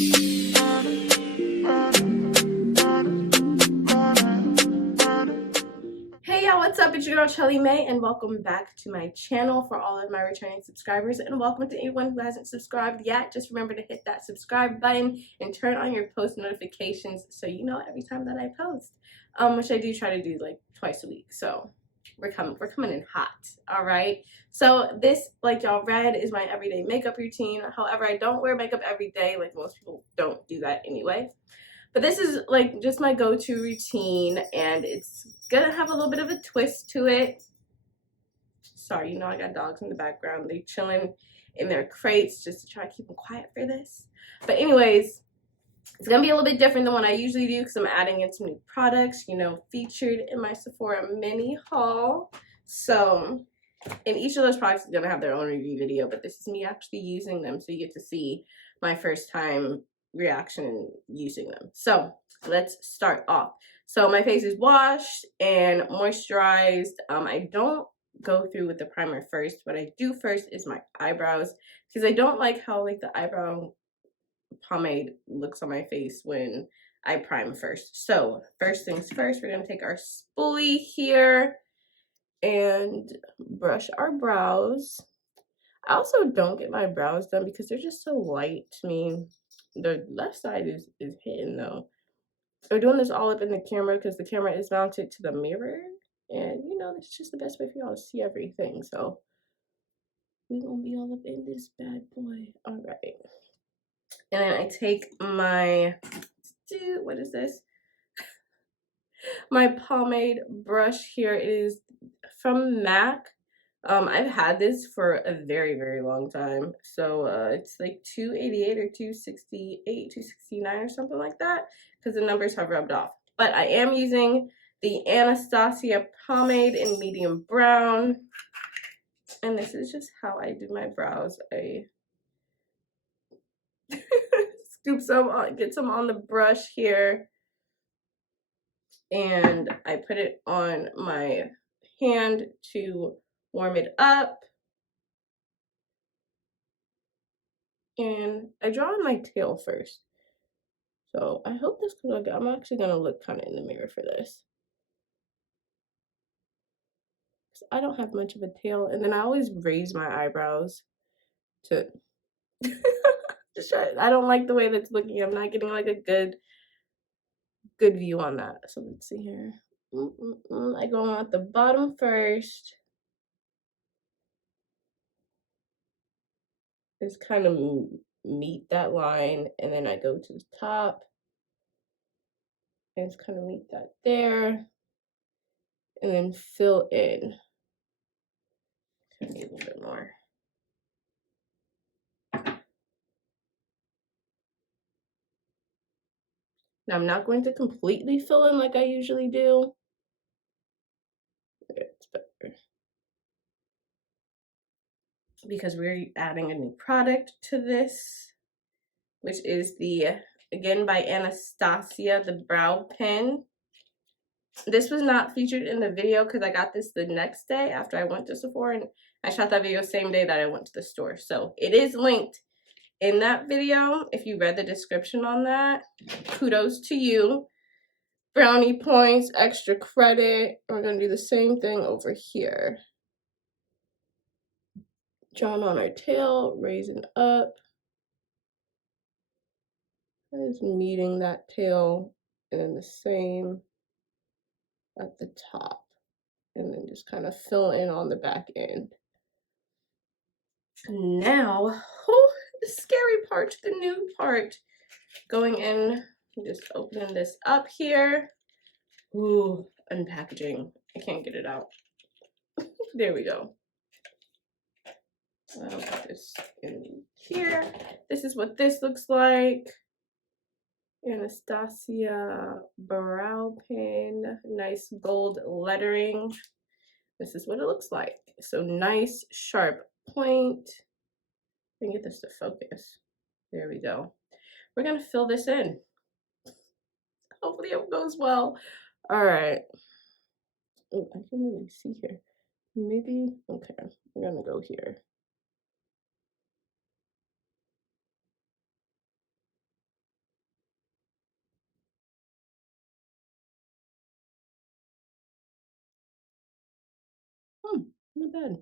Hey y'all, what's up? It's your girl Shelly May, and welcome back to my channel for all of my returning subscribers, and welcome to anyone who hasn't subscribed yet. Just remember to hit that subscribe button and turn on your post notifications so you know every time that I post, which I do try to do like twice a week. So we're coming in hot. All right, so this, like y'all read, is my everyday makeup routine. However, I don't wear makeup every day, like most people don't do that anyway. But this is like just my go-to routine, and it's gonna have a little bit of a twist to it. Sorry, you know I got dogs in the background. They chilling in their crates just to try to keep them quiet for this. But anyways, it's gonna be a little bit different than what I usually do because I'm adding in some new products, you know, featured in my Sephora mini haul. So, and each of those products is gonna have their own review video, but this is me actually using them, so you get to see my first time reaction using them. So let's start off. So my face is washed and moisturized. I don't go through with the primer first. What I do first is my eyebrows, because I don't like how like the eyebrow pomade looks on my face when I prime first. So first things first, we're gonna take our spoolie here and brush our brows. I also don't get my brows done because they're just so light to me. The left side is hidden though. We're doing this all up in the camera because the camera is mounted to the mirror, and you know that's just the best way for y'all to see everything. So we're gonna be all up in this bad boy. All right, and then I take my what is this? My pomade brush here. It is from MAC. I've had this for a very, very long time. So it's like $288 or $268, $269 or something like that, because the numbers have rubbed off. But I am using the Anastasia Pomade in medium brown. And this is just how I do my brows. I scoop some on, get some on the brush here, and I put it on my hand to warm it up. And I draw on my tail first. So I hope this can look good. I'm actually going to look kind of in the mirror for this. I don't have much of a tail. And then I always raise my eyebrows to just try. I don't like the way that's looking. I'm not getting like a good view on that. So let's see here. I go on at the bottom first. Just kind of meet that line, and then I go to the top and just kind of meet that there, and then fill in. I need a little bit more. Now I'm not going to completely fill in like I usually do. It's better, because we're adding a new product to this, which is the, again, by Anastasia the Brow Pen. This was not featured in the video because I got this the next day after I went to Sephora, and I shot that video same day that I went to the store. So it is linked in that video. If you read the description on that, kudos to you. Brownie points, extra credit. We're going to do the same thing over here. Drawing on our tail, raising up. Just meeting that tail, and then the same at the top. And then just kind of fill in on the back end. Now, the scary part, the new part. Going in, just opening this up here. Ooh, unpackaging. I can't get it out. There we go. I'll put this in here. This is what this looks like. Anastasia Brow Pen. Nice gold lettering. This is what it looks like. So nice, sharp point. Let me get this to focus. There we go. We're going to fill this in. Hopefully it goes well. All right. Oh, I can really see here. Maybe, okay, we're gonna go here. Not bad.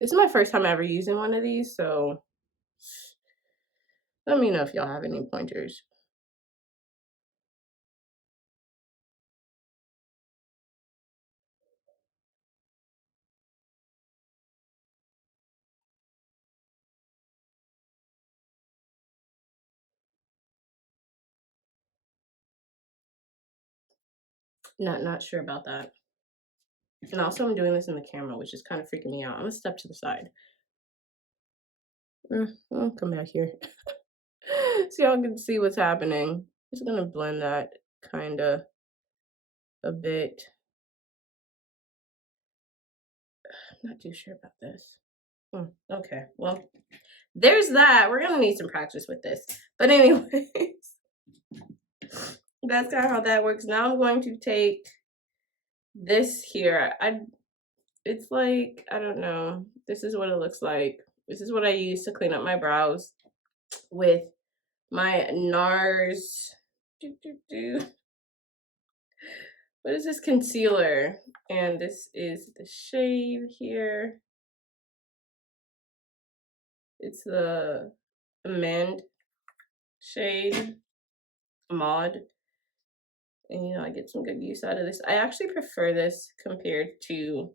This is my first time ever using one of these, so let me know if y'all have any pointers. Not sure about that. And also I'm doing this in the camera, which is kind of freaking me out. I'm gonna step to the side. I'll come back here so y'all can see what's happening. Just gonna blend that kinda a bit. I'm not too sure about this. Okay, well, there's that. We're gonna need some practice with this. But anyways, that's kind of how that works. Now I'm going to take this here. It's like, I don't know. This is what it looks like. This is what I use to clean up my brows with my Nars. What is this concealer? And this is the shade here. It's the Amend shade, Mod. And you know, I get some good use out of this. I actually prefer this compared to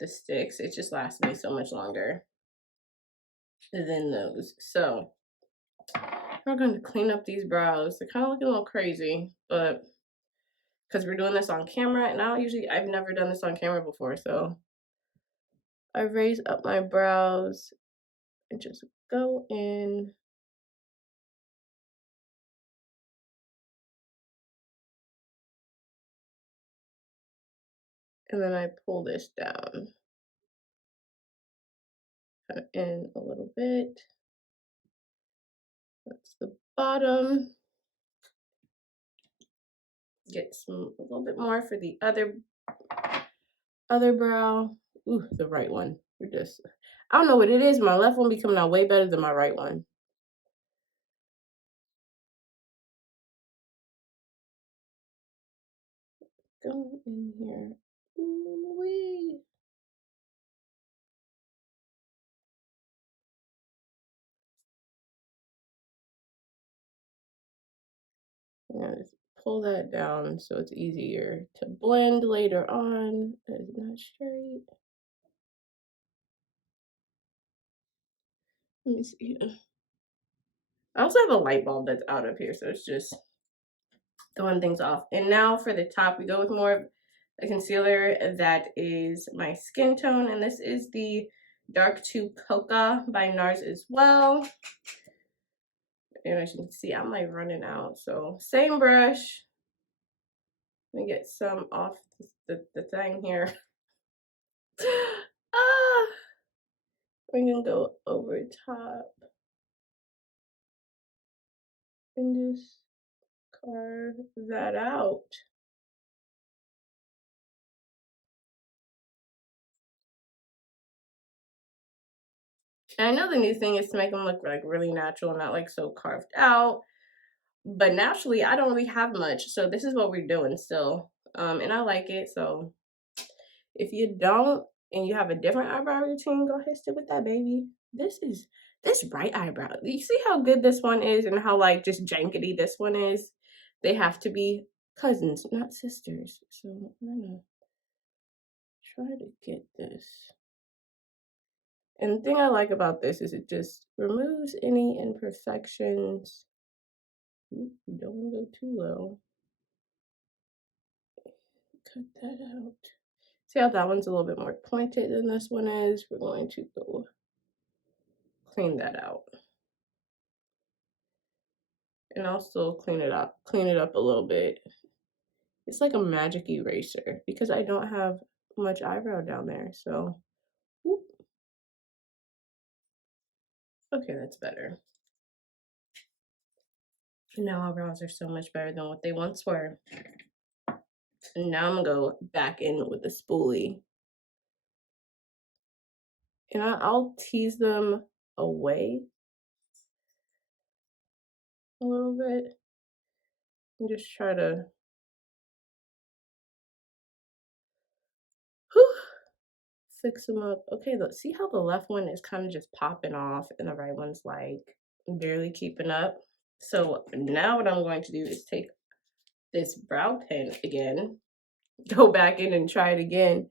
the sticks. It just lasts me so much longer than those. So we're going to clean up these brows. They're kind of looking a little crazy, but because we're doing this on camera, and I've never done this on camera before, so I raise up my brows and just go in. And then I pull this down in a little bit. That's the bottom. Get a little bit more for the other brow. Ooh, the right one. I don't know what it is. My left one be coming out way better than my right one. Go in here. Ooh-wee. Yeah, just pull that down so it's easier to blend later on. It's not straight. Let me see. I also have a light bulb that's out up here, so it's just throwing things off. And now for the top, we go with more of a concealer that is my skin tone, and this is the Dark 2 Coca by Nars as well. And as you can see, I'm like running out. So same brush. Let me get some off the thing here. We're gonna go over top and just carve that out. And I know the new thing is to make them look like really natural, not like so carved out. But naturally, I don't really have much, so this is what we're doing still. And I like it. So if you don't and you have a different eyebrow routine, go ahead, stick with that, baby. This right eyebrow. You see how good this one is and how like just jankety this one is? They have to be cousins, not sisters. So I'm gonna try to get this. And the thing I like about this is it just removes any imperfections. Ooh, don't want to go too low. Cut that out. See how that one's a little bit more pointed than this one is? We're going to go clean that out. And I'll still clean it up a little bit. It's like a magic eraser because I don't have much eyebrow down there, so whoop. Okay, that's better. And now our brows are so much better than what they once were. And now I'm gonna go back in with the spoolie. And I'll tease them away a little bit and just try to fix them up. Okay, look, see how the left one is kind of just popping off and the right one's like barely keeping up. So now what I'm going to do is take this brow pen again, go back in and try it again,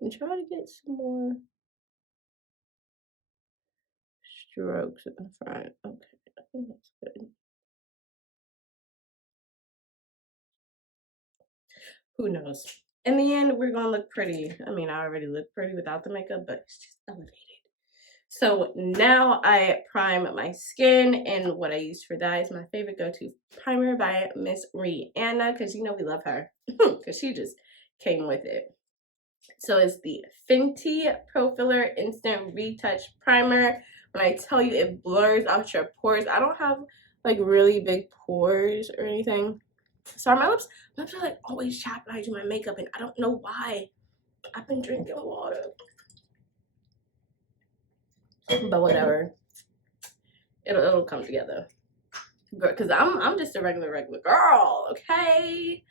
and try to get some more strokes in the front. Okay, I think that's good. Who knows? In the end, we're gonna look pretty. I mean, I already look pretty without the makeup, but it's just elevated. So now I prime my skin, and what I use for that is my favorite go-to primer by Miss Rihanna, because you know we love her, because she just came with it. So it's the Fenty Pro Filler Instant Retouch Primer. When I tell you it blurs out your pores, I don't have like really big pores or anything. Sorry, my lips are like always chapped when I do my makeup, and I don't know why. I've been drinking water. But whatever, it'll come together, because I'm just a regular girl, okay?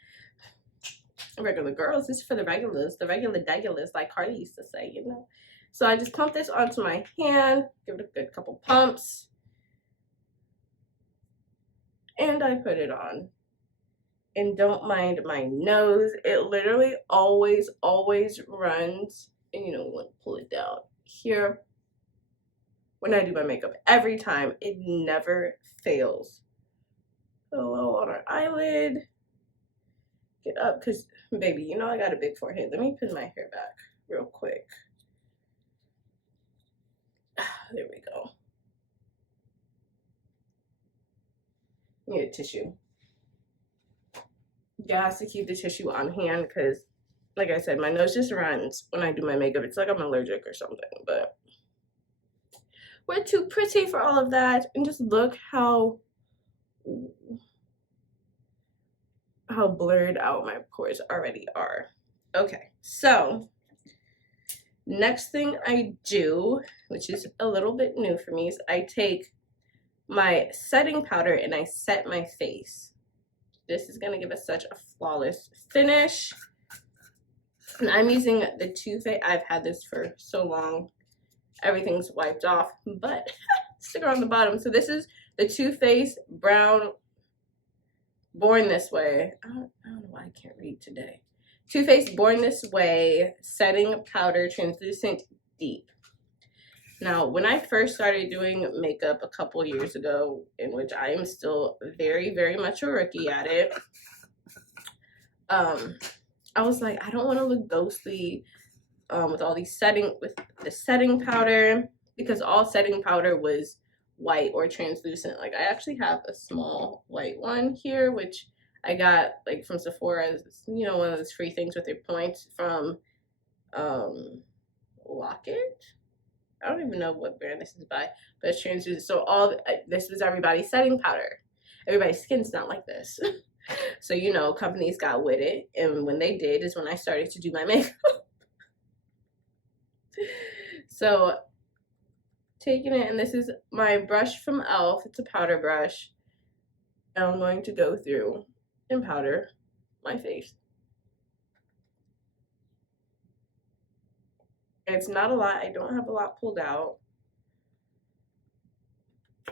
Regular girls, this is for the regular degulars, like Cardi used to say, you know. So I just pump this onto my hand, give it a good couple pumps, and I put it on. And don't mind my nose, it literally always runs, and you know, pull it down here. When I do my makeup, every time, it never fails. Put a little on our eyelid. Get up, because, baby, you know I got a big forehead. Let me pin my hair back real quick. There we go. Need a tissue. You have to keep the tissue on hand, because, like I said, my nose just runs when I do my makeup. It's like I'm allergic or something, but we're too pretty for all of that. And just look how blurred out my pores already are. Okay, so next thing I do, which is a little bit new for me, is I take my setting powder and I set my face. This is gonna give us such a flawless finish. And I'm using the Too Faced. I've had this for so long. Everything's wiped off, but sticker on the bottom. So this is the Too Faced Brown Born This Way. I don't know why I can't read today. Too Faced Born This Way Setting Powder Translucent Deep. Now, when I first started doing makeup a couple years ago, in which I am still very much a rookie at it, I was like, I don't want to look ghostly with all these with the setting powder, because all setting powder was white or translucent. Like, I actually have a small white one here, which I got like from Sephora, you know, one of those free things with their points from Locket. I don't even know what brand this is by, but it's translucent. So this was everybody's setting powder. Everybody's skin's not like this. So, you know, companies got with it, and when they did is when I started to do my makeup. So taking it, and this is my brush from E.L.F. It's a powder brush, and I'm going to go through and powder my face. It's not a lot. I don't have a lot pulled out.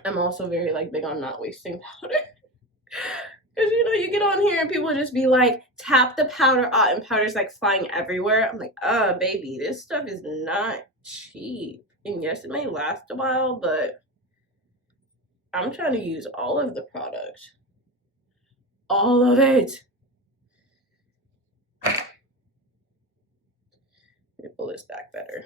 I'm also very like big on not wasting powder. Because, you know, you get on here and people just be like, tap the powder out, and powder's like flying everywhere. I'm like, baby, this stuff is not cheap. And yes, it may last a while, but I'm trying to use all of the product. All of it. Let me pull this back better.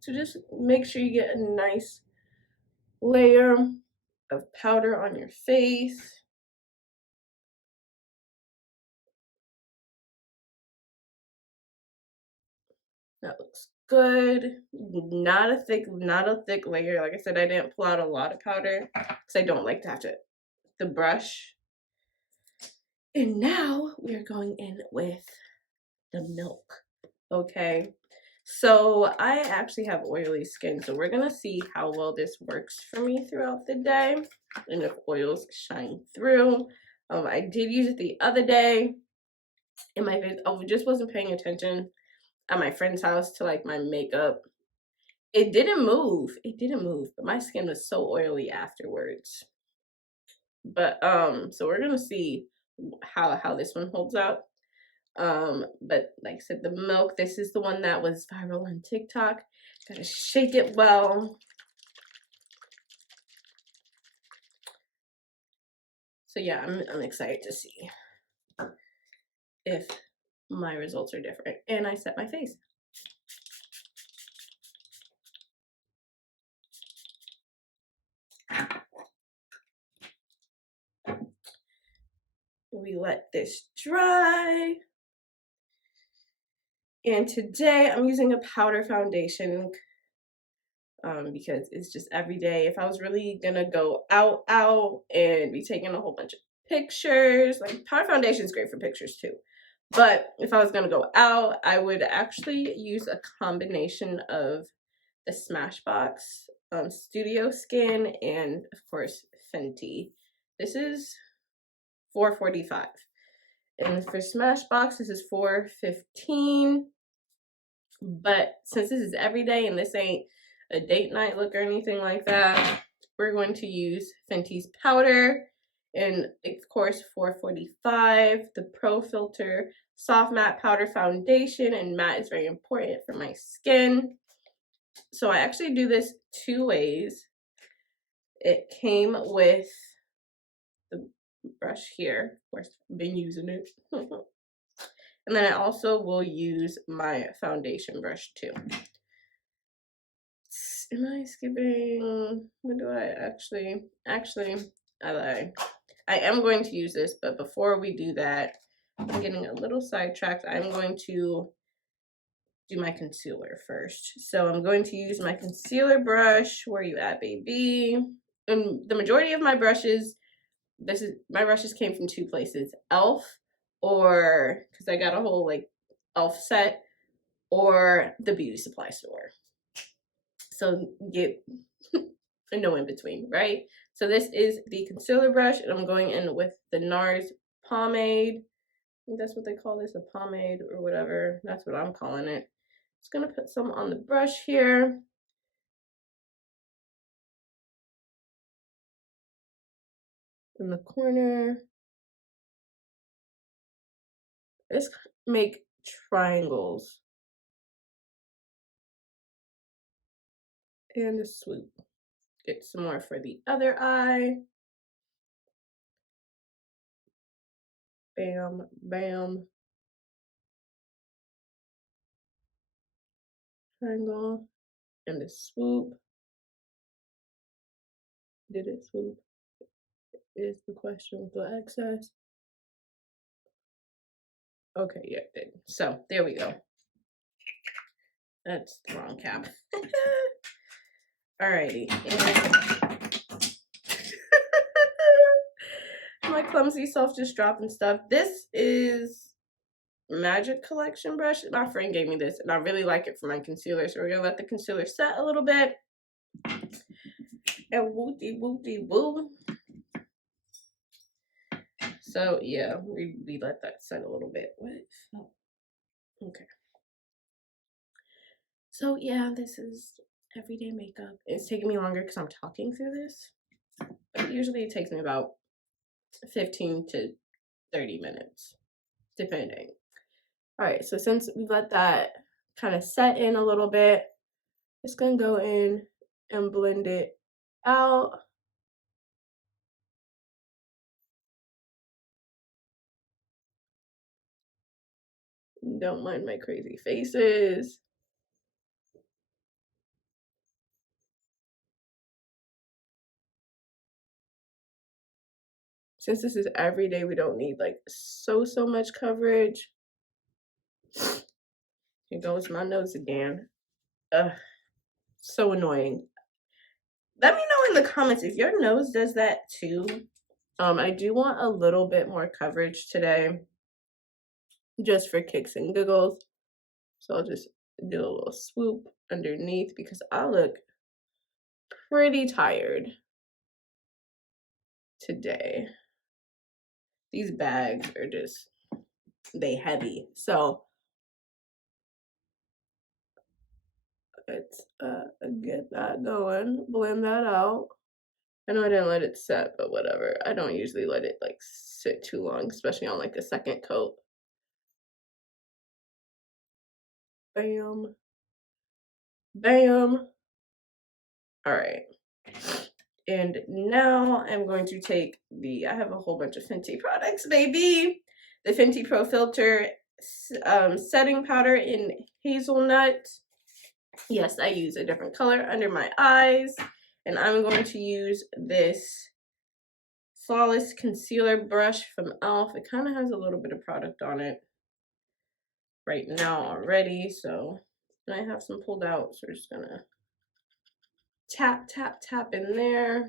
So just make sure you get a nice layer of powder on your face. That looks good. Not a thick layer. Like I said, I didn't pull out a lot of powder because I don't like to have the brush. And now we are going in with the milk. Okay. So I actually have oily skin, so we're gonna see how well this works for me throughout the day and if oils shine through. I did use it the other day in my face. I just wasn't paying attention at my friend's house to like my makeup. It didn't move. It didn't move, but my skin was so oily afterwards. But so we're gonna see how this one holds out. But like I said, the milk, this is the one that was viral on TikTok. Gotta shake it well. So yeah, I'm excited to see if my results are different. And I set my face. We let this dry. And today I'm using a powder foundation because it's just every day. If I was really gonna go out and be taking a whole bunch of pictures, like powder foundation is great for pictures too. But if I was gonna go out, I would actually use a combination of the Smashbox Studio Skin and of course Fenty. This is $4.45. And for Smashbox, this is $4.15. But since this is every day and this ain't a date night look or anything like that, we're going to use Fenty's powder. And of course, $4.45. The Pro Filt'r Soft Matte Powder Foundation. And matte is very important for my skin. So I actually do this 2 ways. It came with the brush here. Of course, I've been using it. And then I also will use my foundation brush too. Am I skipping? What do I actually, I lied. I am going to use this, but before we do that, I'm getting a little sidetracked. I'm going to do my concealer first. So I'm going to use my concealer brush. Where are you at, baby? And the majority of my brushes, my brushes came from 2 places. E.L.F. or, because I got a whole like E.L.F. set, or the beauty supply store. So get no in between, right? So this is the concealer brush, and I'm going in with the Nars Pomade. I think that's what they call this, a pomade or whatever. That's what I'm calling it. Just gonna put some on the brush here. In the corner. Let's make triangles. And a swoop. Get some more for the other eye. Bam, bam. Triangle. And a swoop. Did it swoop? Is the question with the excess. Okay, yeah, it did. So there we go. That's the wrong cap. Alrighty. My clumsy self just dropping stuff. This is Magic Collection brush. My friend gave me this, and I really like it for my concealer. So we're gonna let the concealer set a little bit. And woo. So yeah, we let that set a little bit. What? Oh, okay. So yeah, this is everyday makeup. It's taking me longer because I'm talking through this. But usually it takes me about 15 to 30 minutes, depending. All right, so since we let that kind of set in a little bit, it's gonna go in and blend it out. Don't mind my crazy faces. Since this is every day, we don't need like so much coverage. Here goes my nose again. Ugh, so annoying. Let me know in the comments if your nose does that too. I do want a little bit more coverage today, just for kicks and giggles. So I'll just do a little swoop underneath because I look pretty tired today. these bags are just, they heavy. So let's get that going, blend that out. I know I didn't let it set, but whatever. I don't usually let it like sit too long, especially on like the second coat. Bam. Bam. All right. And now I'm going to take I have a whole bunch of Fenty products, baby. The Fenty Pro Filt'r setting powder in hazelnut. Yes, I use a different color under my eyes. And I'm going to use this Flawless Concealer brush from E.L.F. It kind of has a little bit of product on it right now already. So I have some pulled out. So we're just going to tap, tap, tap in there.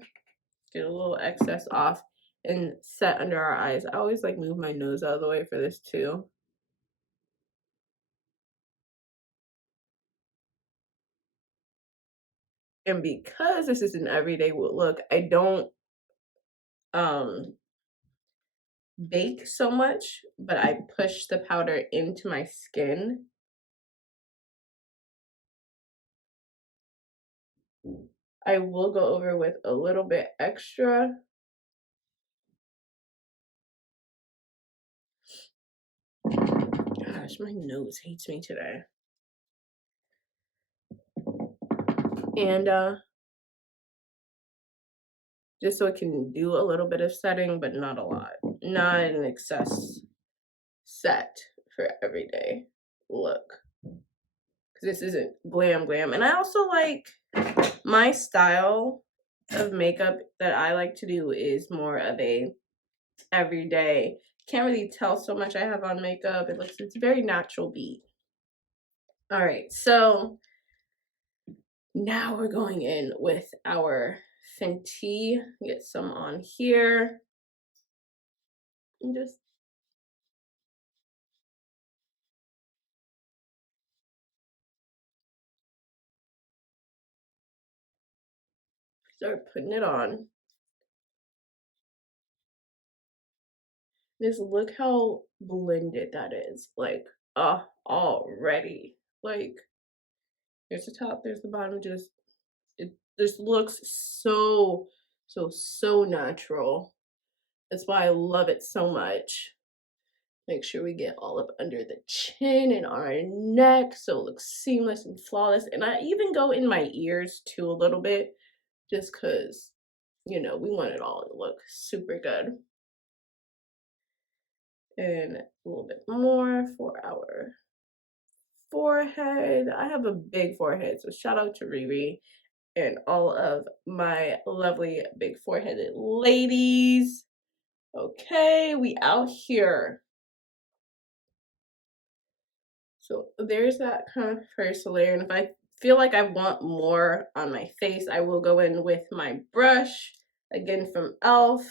Get a little excess off and set under our eyes. I always like move my nose out of the way for this too. And because this is an everyday look, I don't bake so much, but I push the powder into my skin. I will go over with a little bit extra. Gosh, my nose hates me today. And just so it can do a little bit of setting, but not a lot. Not an excess set for everyday look. Because this isn't glam glam. And I also like, my style of makeup that I like to do is more of a everyday. Can't really tell so much I have on makeup. It's a very natural beat. All right, so now we're going in with our Fenty. Get some on here. And just start putting it on. Just look how blended that is. Like, already. Like, there's the top, there's the bottom. Just, it just looks so natural. That's why I love it so much. Make sure we get all up under the chin and our neck so it looks seamless and flawless. And I even go in my ears too a little bit, just because, you know, we want it all to look super good. And a little bit more for our forehead. I have a big forehead, so shout out to Riri and all of my lovely big foreheaded ladies. Okay, we out here. So there's that kind of first layer, and if I feel like I want more on my face, I will go in with my brush, again from E.L.F.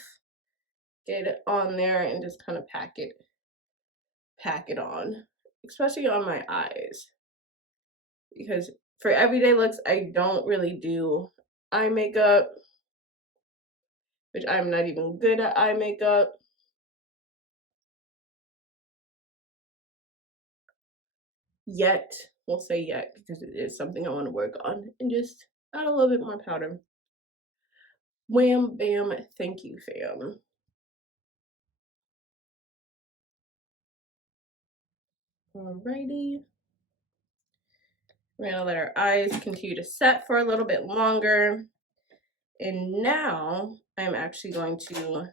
Get it on there and just kind of pack it on, especially on my eyes. Because for everyday looks, I don't really do eye makeup, which I'm not even good at eye makeup. Yet, we'll say yet, because it is something I want to work on. And just add a little bit more powder. Wham, bam, thank you, fam. Alrighty. We're gonna let our eyes continue to set for a little bit longer. And now I'm actually going to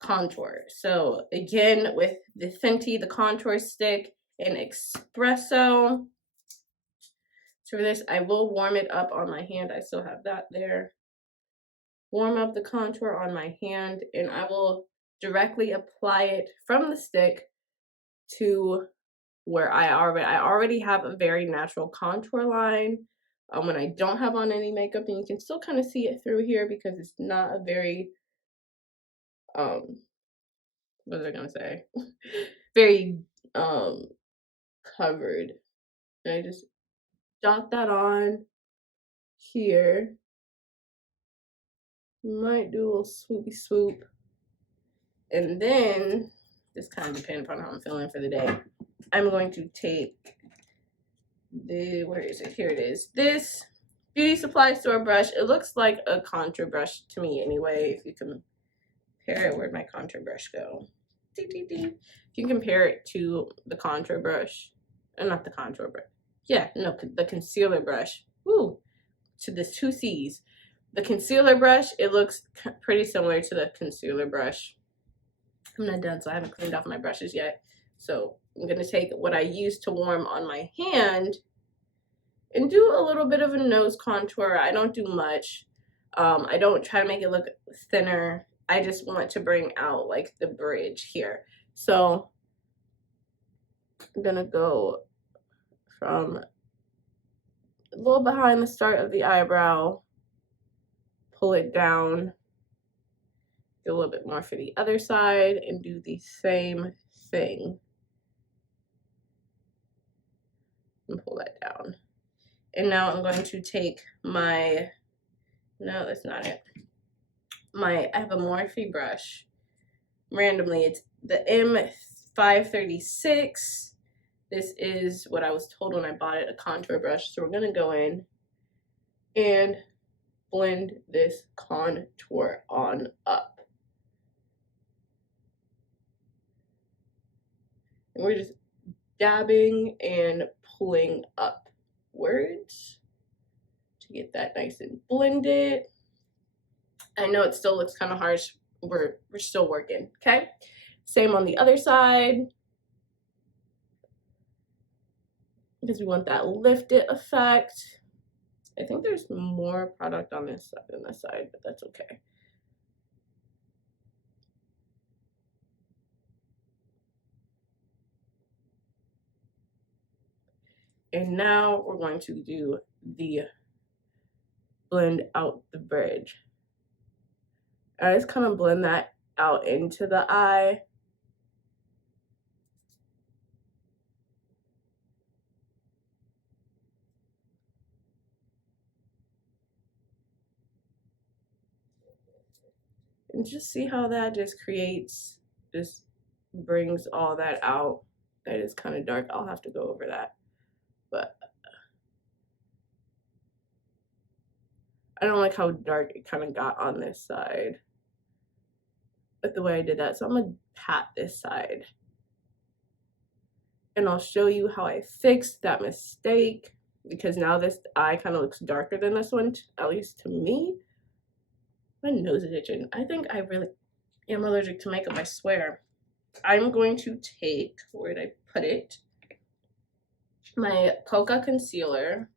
contour. So again, with the Fenty, the contour stick in Espresso. So for this, I will warm it up on my hand. I still have that there. Warm up the contour on my hand, and I will directly apply it from the stick to where I already have a very natural contour line when I don't have on any makeup, and you can still kind of see it through here because it's not a very what was I gonna say very covered. And I just dot that on here. Might do a little swoopy swoop And then, this kind of depends on how I'm feeling for the day. I'm going to take where is it? Here it is. This beauty supply store brush. It looks like a contour brush to me anyway. If you compare it, where'd my contour brush go? If you compare it to the contour brush, not the contour brush. Yeah, no, the concealer brush. Ooh, to this 2 C's. The concealer brush, it looks pretty similar to the concealer brush. I'm not done, so I haven't cleaned off my brushes yet. So I'm gonna take what I used to warm on my hand and do a little bit of a nose contour. I don't do much. I don't try to make it look thinner. I just want to bring out like the bridge here. So I'm gonna go from a little behind the start of the eyebrow, pull it down, do a little bit more for the other side, and do the same thing. And pull that down. And now I'm going to take my, no, that's not it. I have a Morphe brush. Randomly, it's the M536. This is what I was told when I bought it, a contour brush. So we're gonna go in and blend this contour on up. And we're just dabbing and pulling upwards to get that nice and blended. I know it still looks kind of harsh. We're still working, okay? Same on the other side. Because we want that lifted effect. I think there's more product on this side than this side, but that's okay. And now we're going to do the blend out the bridge. I just kind of blend that out into the eye. And just see how that just brings all that out. That is kind of dark. I'll have to go over that. But I don't like how dark it kind of got on this side. But the way I did that. So I'm going to pat this side. And I'll show you how I fixed that mistake. Because now this eye kind of looks darker than this one, at least to me. My nose is itching. I think I really am allergic to makeup, I swear. I'm going to take, where did I put it? My Coca concealer.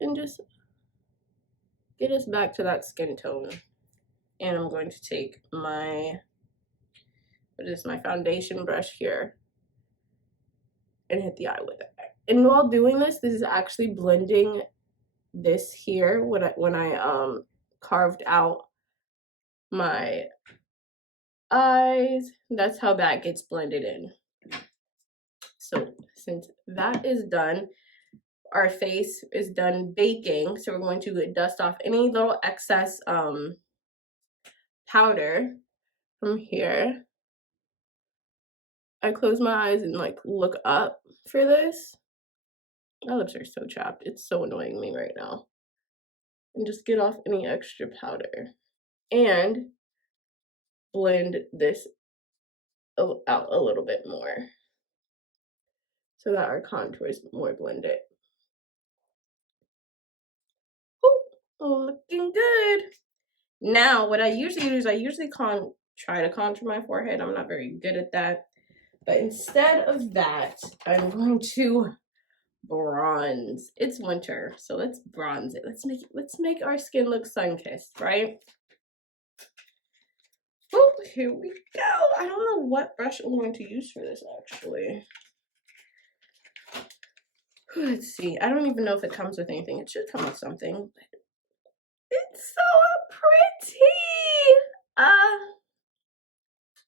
And just get us back to that skin tone. And I'm going to take my, my foundation brush here. And hit the eye with it. And while doing this is actually blending this here when I carved out my eyes. That's how that gets blended in. So since that is done, our face is done baking. So we're going to dust off any little excess powder from here. I close my eyes and like look up for this. My lips are so chapped. It's so annoying me right now. And just get off any extra powder. And blend this out a little bit more so that our contour is more blended. Oh, looking good. Now, what I usually do is I usually try to contour my forehead. I'm not very good at that. But instead of that, I'm going to bronze. It's winter, so let's bronze it. Let's make our skin look sun-kissed, right? Oh, here we go. I don't know what brush I'm going to use for this actually. Let's see. I don't even know if it comes with anything. It should come with something. It's so pretty.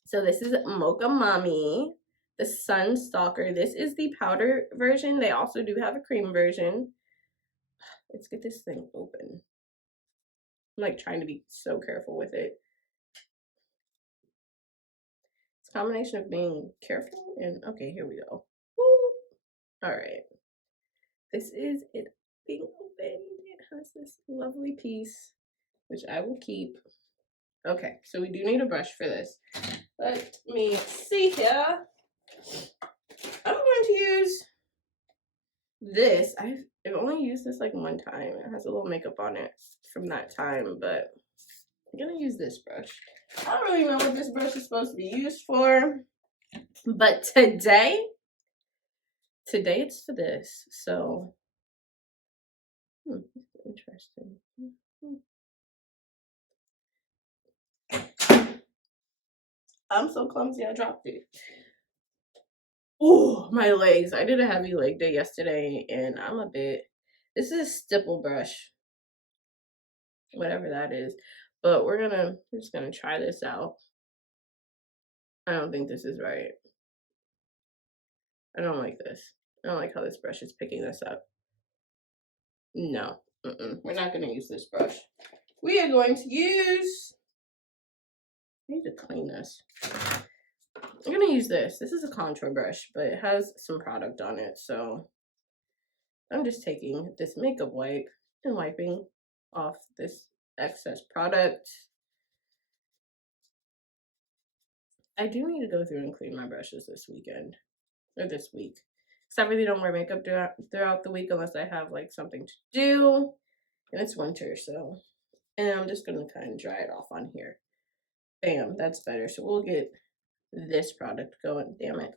So this is Mocha Mommy, the Sun Stalk'r. This is the powder version. They also do have a cream version. Let's get this thing open. I'm like trying to be so careful with it. combination of being careful and okay, here we go. Woo. All right. This is it being opened. It has this lovely piece, which I will keep. Okay, so we do need a brush for this. Let me see here. I'm going to use this. I've only used this like one time. It has a little makeup on it from that time, but I'm gonna use this brush. I don't really know what this brush is supposed to be used for, but today it's for this. So, interesting. I'm so clumsy, I dropped it. Oh, my legs. I did a heavy leg day yesterday, and I'm a bit. This is a stipple brush, whatever that is. But we're just gonna try this out. I don't think this is right. I don't like this. I don't like how this brush is picking this up. No, we're not gonna use this brush. We are going to use. I need to clean this. I'm gonna use this. This is a contour brush, but it has some product on it, so I'm just taking this makeup wipe and wiping off this excess product. I do need to go through and clean my brushes this weekend, or this week. Because I really don't wear makeup throughout the week unless I have like something to do. And it's winter, so. And I'm just gonna kind of dry it off on here. Bam, that's better. So we'll get this product going. Damn it.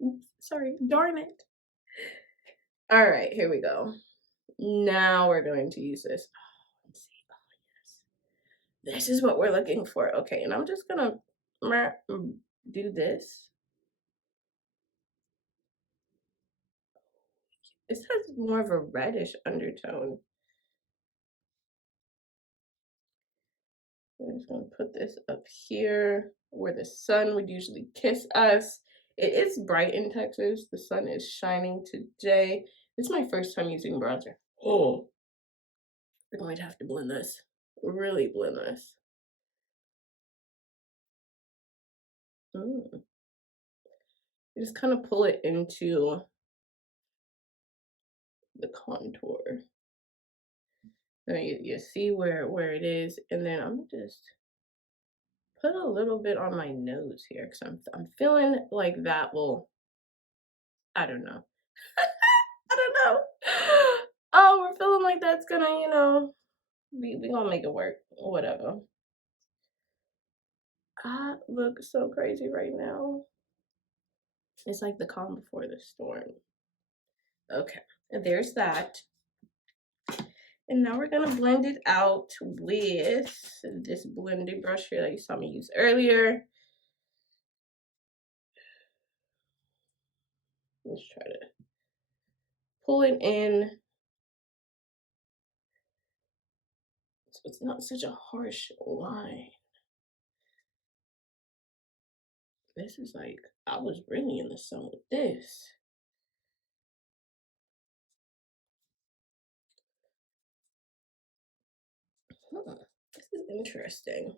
Oops, sorry, darn it. All right, here we go. Now we're going to use this. Oh, let's see. Oh, yes. This is what we're looking for. Okay, and I'm just gonna do this. This has more of a reddish undertone. I'm just gonna put this up here where the sun would usually kiss us. It is bright in Texas. The sun is shining today. This is my first time using bronzer. Oh, we're going to have to blend this. Really blend this. Just kind of pull it into the contour. Now you see where it is, and then I'm just put a little bit on my nose here because I'm feeling like that will. I don't know. I don't know. Oh, we're feeling like that's gonna, we gonna make it work. Whatever. I look so crazy right now. It's like the calm before the storm. Okay, and there's that. And now we're gonna blend it out with this blending brush here that you saw me use earlier. Let's try to pull it in so it's not such a harsh line. This is like, I was really in the sun with this. This is interesting.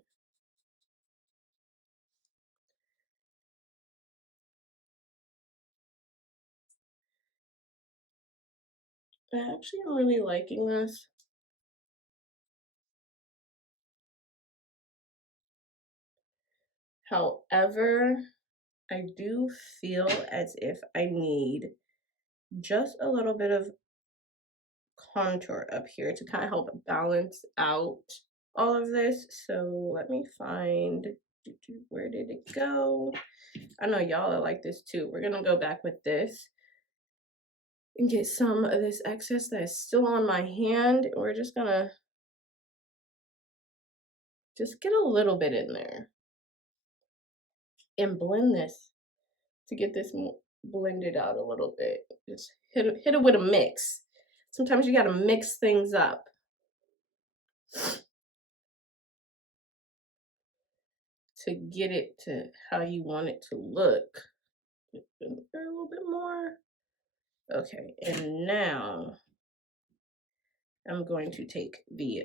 I actually am really liking this. However, I do feel as if I need just a little bit of contour up here to kind of help balance out all of this. So let me find, where did it go? I know y'all are like this too. We're gonna go back with this and get some of this excess that is still on my hand. We're just gonna just get a little bit in there and blend this to get this blended out a little bit. Just hit it with a mix. Sometimes you gotta mix things up. To get it to how you want it to look. A little bit more. Okay, and now I'm going to take the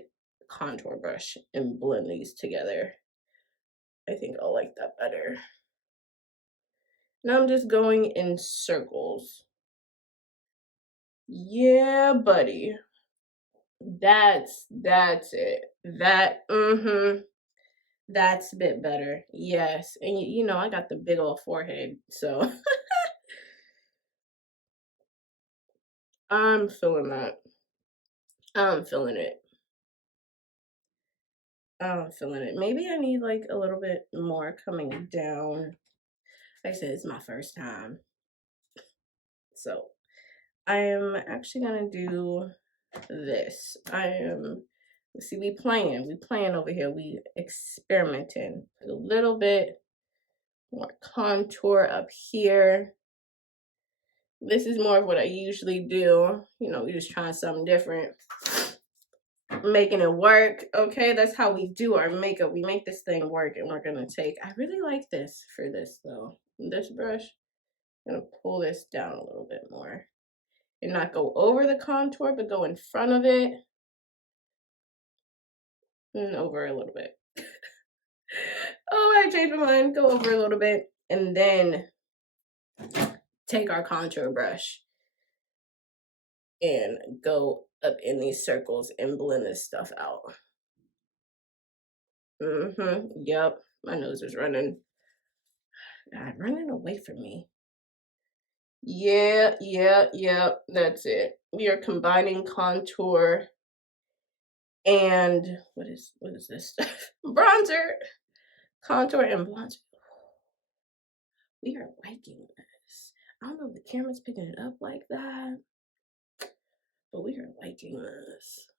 contour brush and blend these together. I think I'll like that better. Now I'm just going in circles. Yeah, buddy. That's it. That's a bit better. Yes. And you know, I got the big old forehead, so I'm feeling that. I'm feeling it. I'm feeling it. Maybe I need like a little bit more coming down. Like I said, it's my first time. So I am actually gonna do this. Let's see, we playing over here. We experimenting. A little bit more contour up here. This is more of what I usually do. You know, we just trying something different. Making it work. Okay, that's how we do our makeup. We make this thing work, and we're gonna take, I really like this for this though. This brush, I'm gonna pull this down a little bit more. And not go over the contour, but go in front of it. And over a little bit. Oh, I changed my mind. Go over a little bit. And then take our contour brush and go up in these circles and blend this stuff out. Yep. My nose is running. God, running away from me. Yeah. That's it. We are combining contour and what is this stuff? Bronzer. Contour and bronzer. We are liking this. I don't know if the camera's picking it up like that, but we are liking this.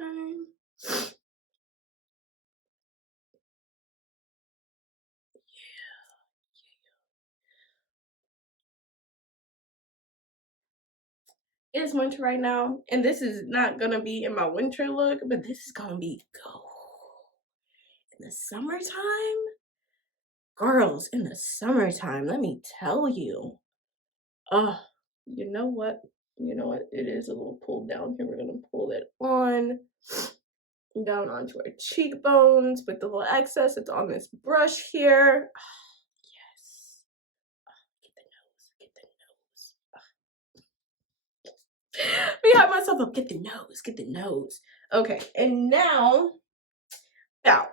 Okay. It is winter right now, and this is not gonna be in my winter look, but this is gonna be gold. In the summertime, girls, in the summertime, let me tell you. Oh, you know what? You know what? It is a little pulled down here. We're gonna pull it on down onto our cheekbones with the little excess. It's on this brush here. Yes. Get the nose. Behind myself up. Get the nose. Okay, and now, bow.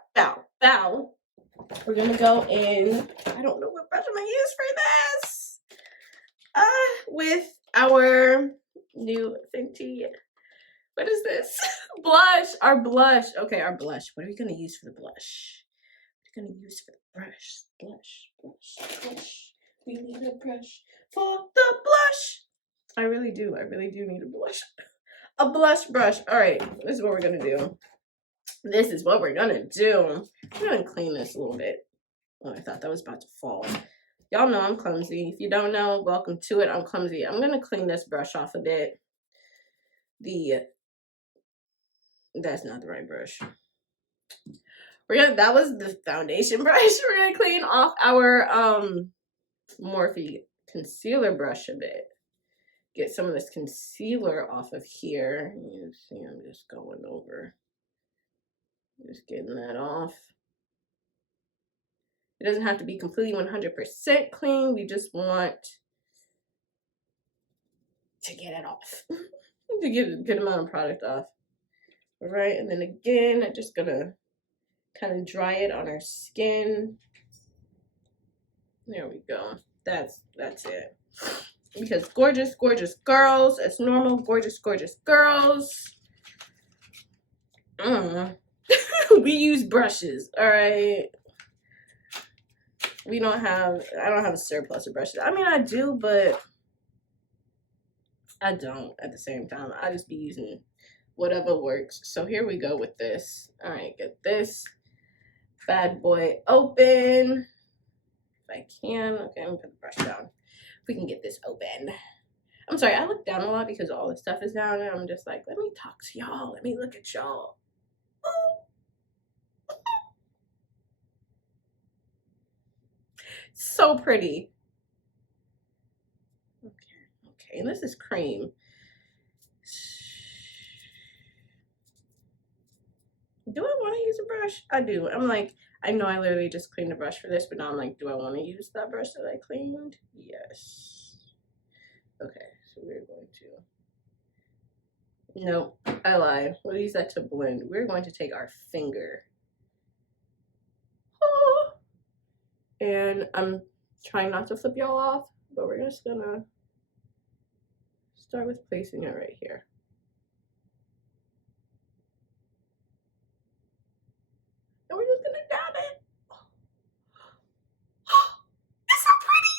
We're gonna go in. I don't know what brush I'm gonna use for this. With our new Fenty. What is this? Blush. Our blush. Okay, our blush. What are we gonna use for the blush? What are we gonna use for the brush? Blush. We need a brush for the blush. I really do need a blush. A blush brush. All right, this is what we're gonna do. I'm gonna clean this a little bit. Oh, I thought that was about to fall. Y'all know I'm clumsy. If you don't know, welcome to it. I'm clumsy. I'm gonna clean this brush off a bit. That's not the right brush. That was the foundation brush. We're gonna clean off our Morphe concealer brush a bit. Get some of this concealer off of here. You see, I'm just going over. Just getting that off. It doesn't have to be completely 100% clean. We just want to get it off. To get a good amount of product off. All right, and then again, I'm just gonna kind of dry it on our skin. There we go. That's it. Because gorgeous girls, as normal, gorgeous girls. We use brushes, all right? I don't have a surplus of brushes. I mean, I do, but I don't at the same time. I just be using whatever works. So here we go with this. All right, get this bad boy open. If I can. Okay, I'm gonna put the brush down. If we can get this open. I'm sorry, I look down a lot because all this stuff is down and I'm just like, let me talk to y'all. Let me look at y'all. So pretty. Okay, and this is cream. Do I want to use a brush? I do. I'm like, I know I literally just cleaned the brush for this, but now I'm like, do I want to use that brush that I cleaned? Yes. Okay, so we're going to... Nope, I lied. We'll use that to blend. We're going to take our finger. Oh. And I'm trying not to flip y'all off, but we're just gonna start with placing it right here. And we're just gonna dab it. It's so pretty!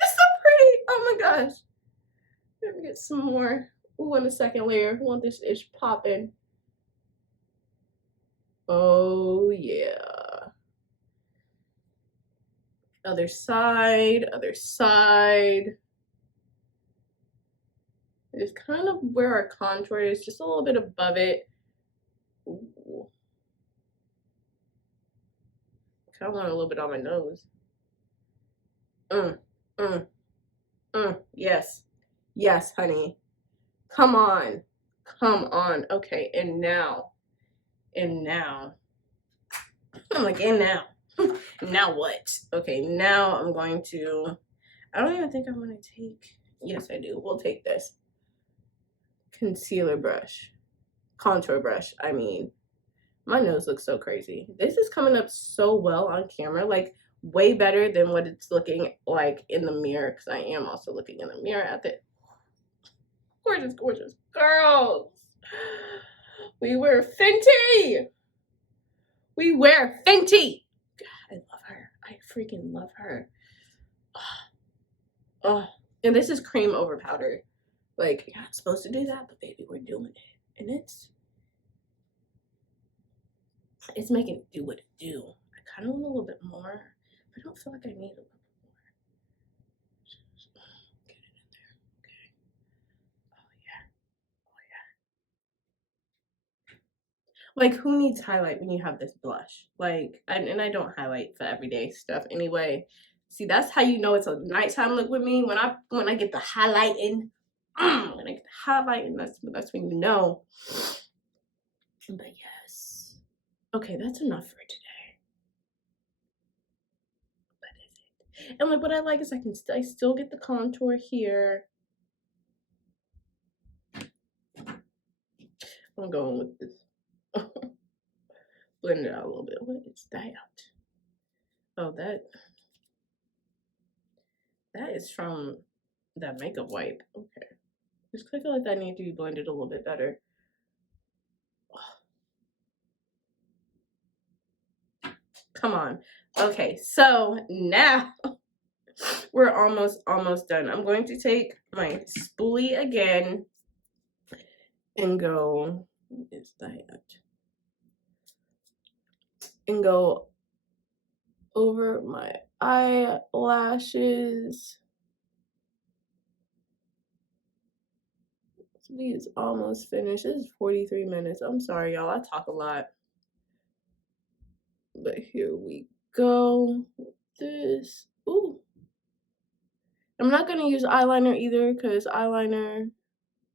It's so pretty! Oh my gosh. Let me get some more. We want a second layer. We want this ish popping. Oh yeah. Other side, other side. It's kind of where our contour is, just a little bit above it. Ooh. I kind of want a little bit on my nose. Yes. Yes, honey. Come on. Come on. Okay, and now. I'm like, and now. Now what? Okay, now I'm going to, I don't even think I'm going to take, yes I do. We'll take this. Concealer brush. Contour brush, I mean. My nose looks so crazy. This is coming up so well on camera, like way better than what it's looking like in the mirror, because I am also looking in the mirror at the gorgeous, gorgeous girls. We wear Fenty. We wear Fenty. God, I love her. I freaking love her. Oh, and this is cream over powder. Like, you're not supposed to do that, but baby, we're doing it. And it's making it do what it do. I kind of want a little bit more, but I don't feel like I need a little bit more. Just get it in there, okay? Oh yeah, oh yeah. Like, who needs highlight when you have this blush? Like, and I don't highlight for everyday stuff anyway. See, that's how you know it's a nighttime look with me. When I get the highlighting, when I get the highlighting, that's when you know. But yes. Okay, that's enough for today. That is it. And like what I like is I still get the contour here. I'm going with this. Blend it out a little bit. What is that? Oh, that is from that makeup wipe. Okay. Just I feel like that needs to be blended a little bit better. Come on. Okay, so now we're almost done. I'm going to take my spoolie again and go, what is that? And go over my eyelashes. This video is almost finished. This is 43 minutes. I'm sorry, y'all. I talk a lot. But here we go with this. Ooh. I'm not going to use eyeliner either because eyeliner,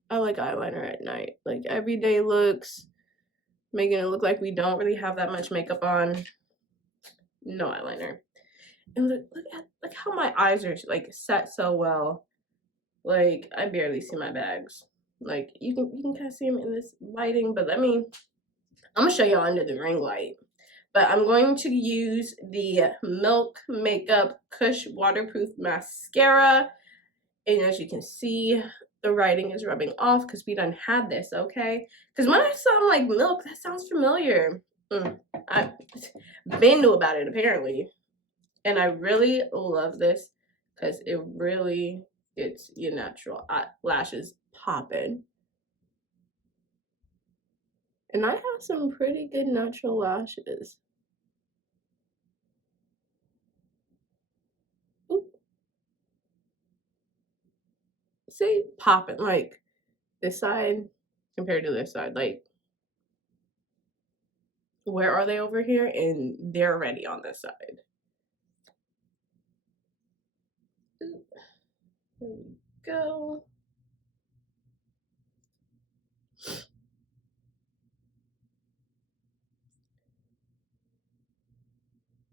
I like eyeliner at night. Like everyday looks, making it look like we don't really have that much makeup on. No eyeliner. And look how my eyes are like set so well. Like I barely see my bags. Like you can kind of see them in this lighting, but I'm gonna show y'all under the ring light. But I'm going to use the Milk Makeup Kush Waterproof Mascara. And as you can see, the writing is rubbing off because we done had this, okay? Because when I sound like milk, that sounds familiar. I've been knew about it, apparently. And I really love this because it really gets your natural lashes popping. And I have some pretty good natural lashes. Oop. See, popping like this side compared to this side. Like, where are they over here? And they're already on this side. Oop. Here we go.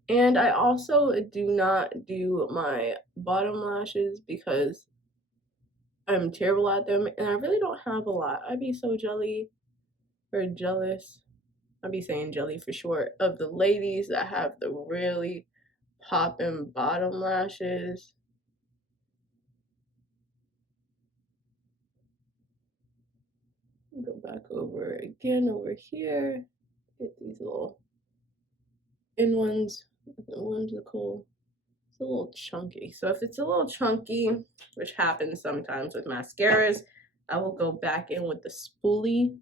And I also do not do my bottom lashes because I'm terrible at them and I really don't have a lot. I'd be so jelly or jealous. I'd be saying jelly for short of the ladies that have the really popping bottom lashes. Go back over again over here. Get these little in ones. The ones are cool. It's a little chunky. So if it's a little chunky, which happens sometimes with mascaras, I will go back in with the spoolie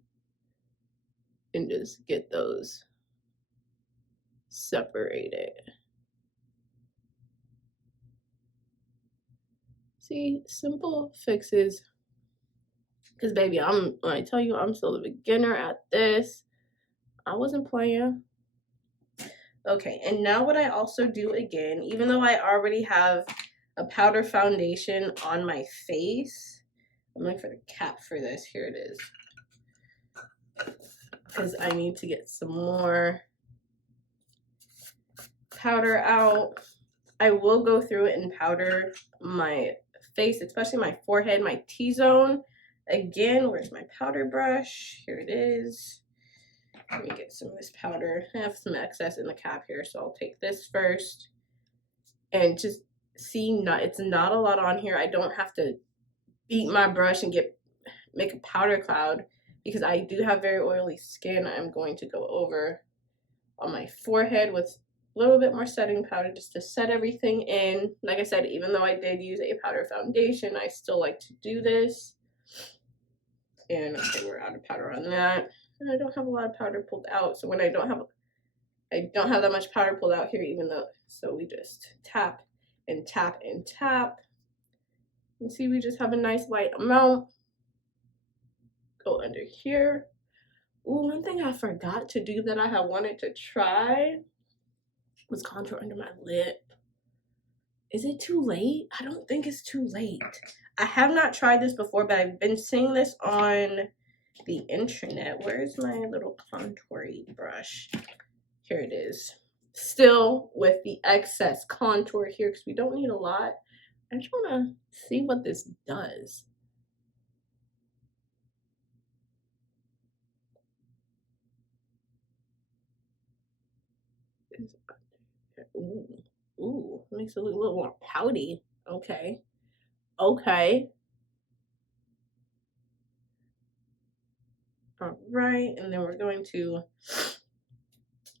and just get those separated. See, simple fixes. Because baby, when I tell you I'm still a beginner at this, I wasn't playing. Okay, and now what I also do again, even though I already have a powder foundation on my face, I'm looking for the cap for this. Here it is. Because I need to get some more powder out. I will go through it and powder my face, especially my forehead, my T-zone. Again, where's my powder brush? Here it is. Let me get some of this powder. I have some excess in the cap here, so I'll take this first. And just see, it's not a lot on here. I don't have to beat my brush and make a powder cloud because I do have very oily skin. I'm going to go over on my forehead with a little bit more setting powder just to set everything in. Like I said, even though I did use a powder foundation, I still like to do this. And okay, we're out of powder on that. And I don't have a lot of powder pulled out. So when I don't have that much powder pulled out here, even though, so we just tap and tap and tap. And see, we just have a nice light amount. Go under here. Ooh, one thing I forgot to do that I had wanted to try was contour under my lip. Is it too late? I don't think it's too late. I have not tried this before, but I've been seeing this on the internet. Where's my little contouring brush? Here it is. Still with the excess contour here because we don't need a lot. I just want to see what this does. Ooh, makes it look a little more pouty. Okay. Okay. All right, and then we're going to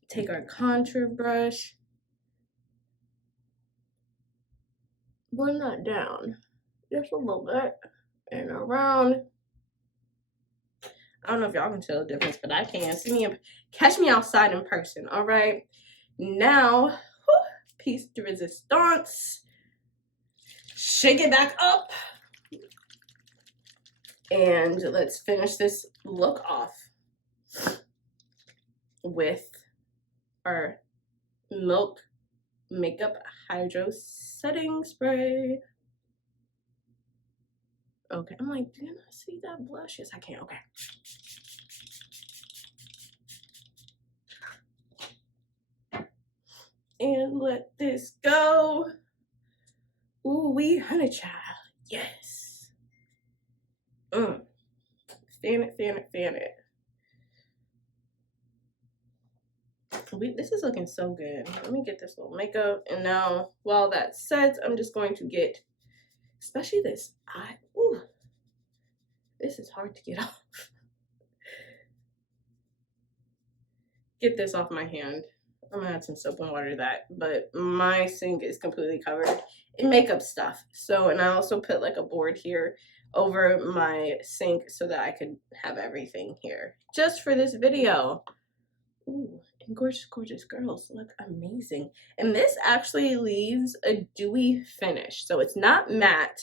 take our contour brush, blend that down just a little bit and around. I don't know if y'all can tell the difference, but I can. Catch me outside in person. All right, now piece de resistance. Shake it back up. And let's finish this look off with our Milk Makeup Hydro Setting Spray. Okay, I'm like, didn't I see that blush? Yes, I can. Okay. And let this go. Ooh, wee, honey child. Yes. Fan it, fan it, fan it. This is looking so good. Let me get this little makeup. And now, while that sets, I'm just going to get, especially this eye. Ooh, this is hard to get off. Get this off my hand. I'm gonna add some soap and water to that, but my sink is completely covered in makeup stuff. So, and I also put like a board here over my sink so that I could have everything here just for this video. Ooh, and gorgeous, gorgeous girls look amazing. And this actually leaves a dewy finish. So it's not matte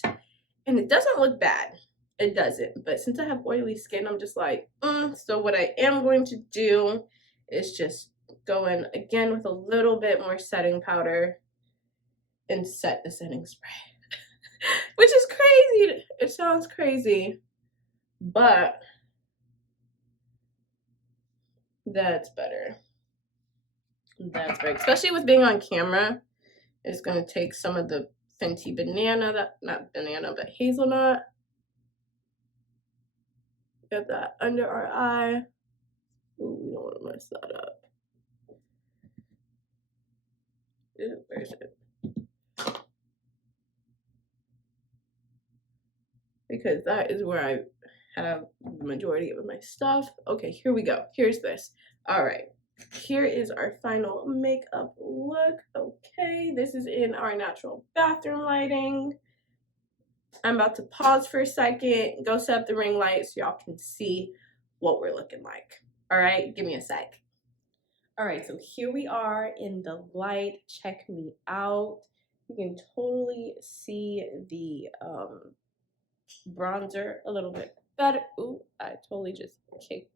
and it doesn't look bad. It doesn't, but since I have oily skin, I'm just like, So what I am going to do is just go in again with a little bit more setting powder and set the setting spray. Which is crazy. It sounds crazy, but that's better. That's right. Especially with being on camera, it's going to take some of the Fenty banana, not banana, but hazelnut. Get that under our eye. Ooh, we don't want to mess that up. Where is it? Because that is where I have the majority of my stuff. Okay, here we go. Here's this. All right. Here is our final makeup look. Okay, this is in our natural bathroom lighting. I'm about to pause for a second, go set up the ring light so y'all can see what we're looking like. All right, give me a sec. All right, so here we are in the light. Check me out. You can totally see the bronzer a little bit better. Ooh, I totally just kicked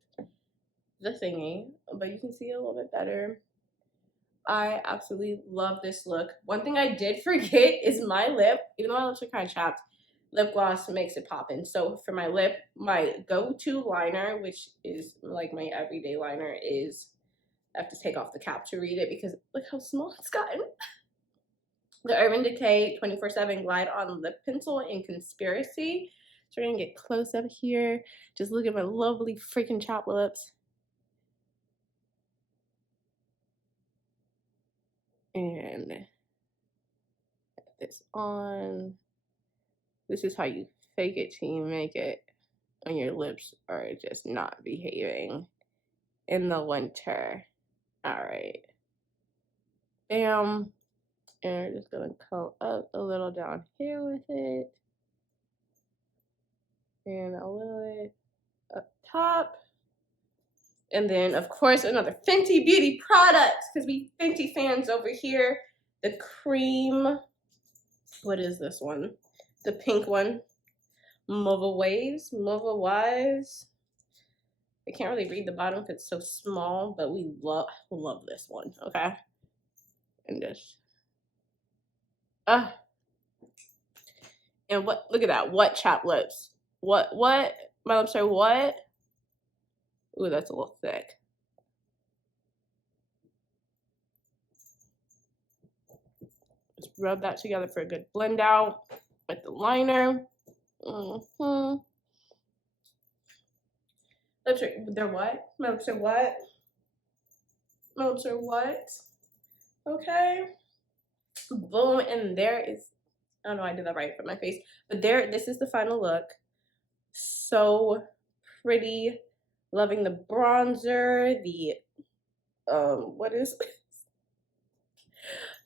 the thingy, but you can see it a little bit better. I absolutely love this look. One thing I did forget is my lip. Even though my lips are kind of chapped, lip gloss makes it poppin'. So for my lip, my go-to liner, which is like my everyday liner, is, I have to take off the cap to read it because look how small it's gotten. The Urban Decay 24/7 Glide On Lip Pencil in Conspiracy. So we're gonna get close up here. Just look at my lovely freaking chapped lips. And put this on. This is how you fake it till you make it when your lips are just not behaving in the winter. All right. Bam. And we're just gonna come up a little down here with it. And a little bit up top. And then, of course, another Fenty Beauty product, because we Fenty fans over here. The cream, what is this one? The pink one. Mova Waves, Mova Wise. I can't really read the bottom because it's so small, but we love this one, okay? And just, and what, look at that, what chapped lips? What, my lips are what? Ooh, that's a little thick. Just rub that together for a good blend out with the liner. Lips are, they're what? My lips are what? My lips are what? Okay. Boom, and there is, I don't know, I did that right for my face, but there, this is the final look. So pretty. Loving the bronzer, the what is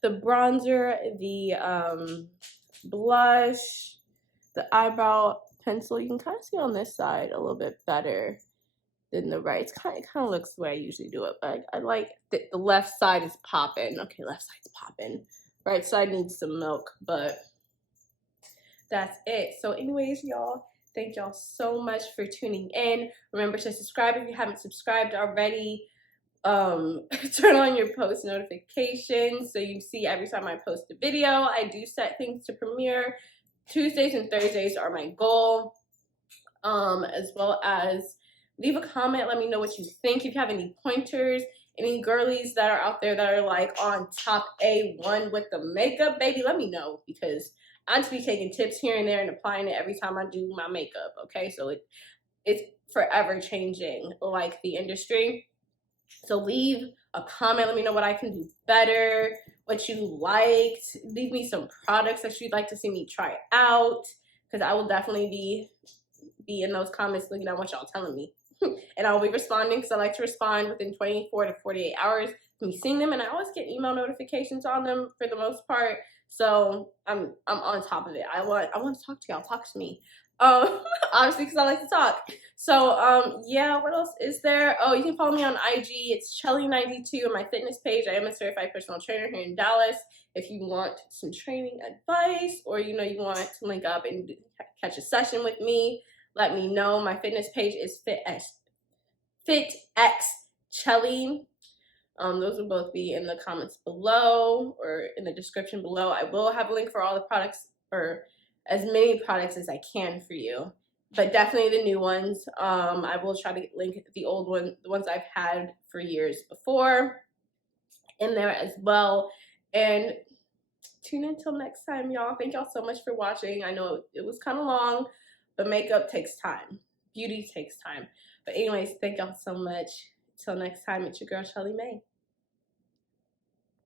the bronzer, the blush, the eyebrow pencil. You can kind of see on this side a little bit better than the right. It kind of looks the way I usually do it, but I like that the left side is popping. Okay, left side's popping. Right side needs some milk, but that's it. So anyways, y'all, thank y'all so much for tuning in. Remember to subscribe if you haven't subscribed already. Turn on your post notifications so you see every time I post a video. I do set things to premiere. Tuesdays and Thursdays are my goal. As well as leave a comment. Let me know what you think. If you have any pointers, any girlies that are out there that are like on top A1 with the makeup, baby, let me know, because I just be taking tips here and there and applying it every time I do my makeup, okay? So it's forever changing, like the industry. So leave a comment. Let me know what I can do better, what you liked. Leave me some products that you'd like to see me try out, because I will definitely be in those comments looking at what y'all telling me. And I will be responding, because I like to respond within 24 to 48 hours of me seeing them, and I always get email notifications on them for the most part. So I'm on top of it. I want to talk to y'all. Talk to me. Obviously, because I like to talk. So yeah, what else is there? Oh, you can follow me on IG. It's Chelly92 on my fitness page. I am a certified personal trainer here in Dallas. If you want some training advice, or you want to link up and catch a session with me, let me know. My fitness page is FitX Chelly. Those will both be in the comments below or in the description below. I will have a link for all the products, or as many products as I can for you, but definitely the new ones. I will try to link the old ones, the ones I've had for years before. in there as well. And tune in till next time, y'all. Thank y'all so much for watching. I know it was kind of long, but makeup takes time. Beauty takes time. But anyways, thank y'all so much. Till next time, it's your girl, Shelly May.